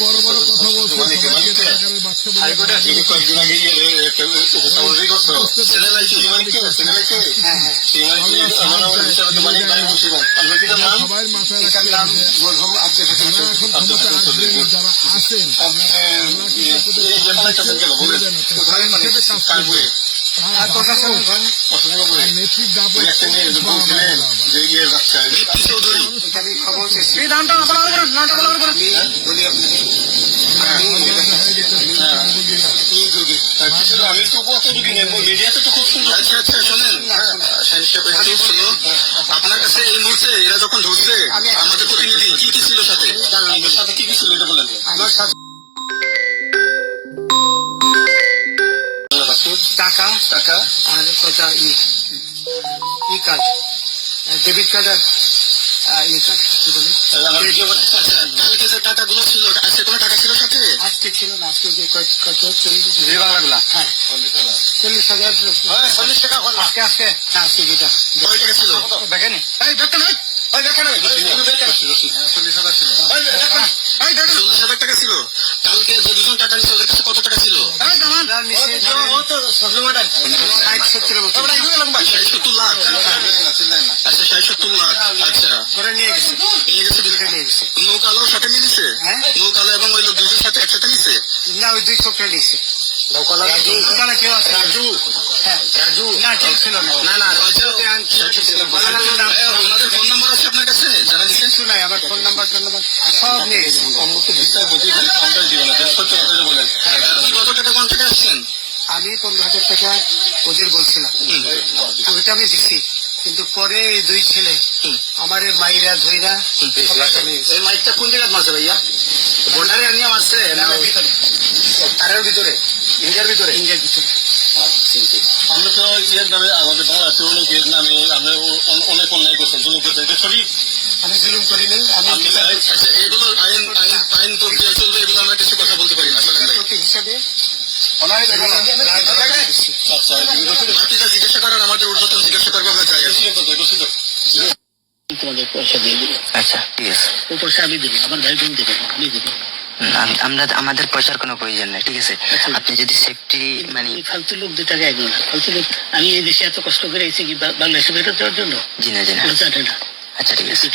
বড় বড় কথা বলছে, সবাইকে টাকার বাচ্চা সবাই মাথায় রাখতে যারা এখন ক্ষমতা আসবেন, যারা আছেন নেত্রীর দাপট আমি তো কত মিডিয়াতে তো খুব সুন্দর। আচ্ছা আচ্ছা শোনেন, আপনার কাছে এই মুহূর্তে এরা যখন ধরছে আমাদের প্রতিনিধি কি কি ছিল সাথে, আমার সাথে কি কি ছিল এটা বলেন। আমার সাথে টাকা টাকা আর কটা ই কার্ড, ডেবিট কার্ড আর ই কার্ড কি বলে টাকাগুলো ছিল। আজকে কোনো টাকা ছিল সাথে? আজকে ছিল না, আজকে যে বাংলাগুলা হ্যাঁ 40,000 40 টাকা আজকে আজকে হ্যাঁ আজকে যেটা কয় টাকা ছিল দেখেনি? এই দেখেন ওই দেখেন 40,000 ছিল, 40,000 টাকা ছিল। কালকে যে দুজন টাকা নিচ্ছে ওদের কাছে কত টাকা ছিল? 60-70 লাখ। আচ্ছা 60-70 লাখ। আচ্ছা নিয়ে গেছে নৌকালো সাথে নিয়ে নিছে? নৌকালো এবং ওই লোক দুইজনের সাথে একসাথে নিছে না? ওই দুই ছোকরা নিছে। ফোন নাম্বার আছে আপনার কাছে? জানা দিচ্ছে নাই আমার ফোন নাম্বার সব নিয়ে গেছে। কত টাকা কন্ট্রাক্টে আসছেন? আমি 15,000 টাকা ওদের বলছিলাম, ওইটা আমি দিচ্ছি। কিন্তু পরে এই দুই ছেলে আমার মাইরা ধইরা। এই মাইকটা কোন জায়গায় মারছে ভাইয়া? বর্ডারে আনিয়ে মারছে তারের ভিতরে, ইন্ডিয়ার ভিতরে? ইন্ডিয়ার ভিতরে। আমরা তো ইয়ের নামে আমাদের বাংলাদেশের অনেকের নামে আমরা অনেক অন্যায় করছেন, জুলুম করছেন, এটা সঠিক? আমি জুলুম করি নাই। আচ্ছা এগুলো আইন আইন প্রক্রিয়া চলবে, এগুলো আমরা কিছু কথা বলতে পারি না হিসাবে। বাকিটা জিজ্ঞাসা করার আমাদের ঊর্ধ্বতন জিজ্ঞাসা করবো, আমরা যাই। তোমাদের পয়সা দিয়ে দিবে। আচ্ছা ঠিক আছে, ও পয়সা আমি দেবো, আমার ভাই বোন দেবে, আমি দেবো। আমরা আমাদের পয়সার কোনো প্রয়োজন নেই, ঠিক আছে? আপনি যদি সেফটি মানে ফালতু লোক 2 টাকা একদম ফালতু লোক। আমি এই দেশে এত কষ্ট করে এসেছি কি বাংলাদেশে বের করতে জন্য? জি না জি না। আচ্ছা ঠিক আছে।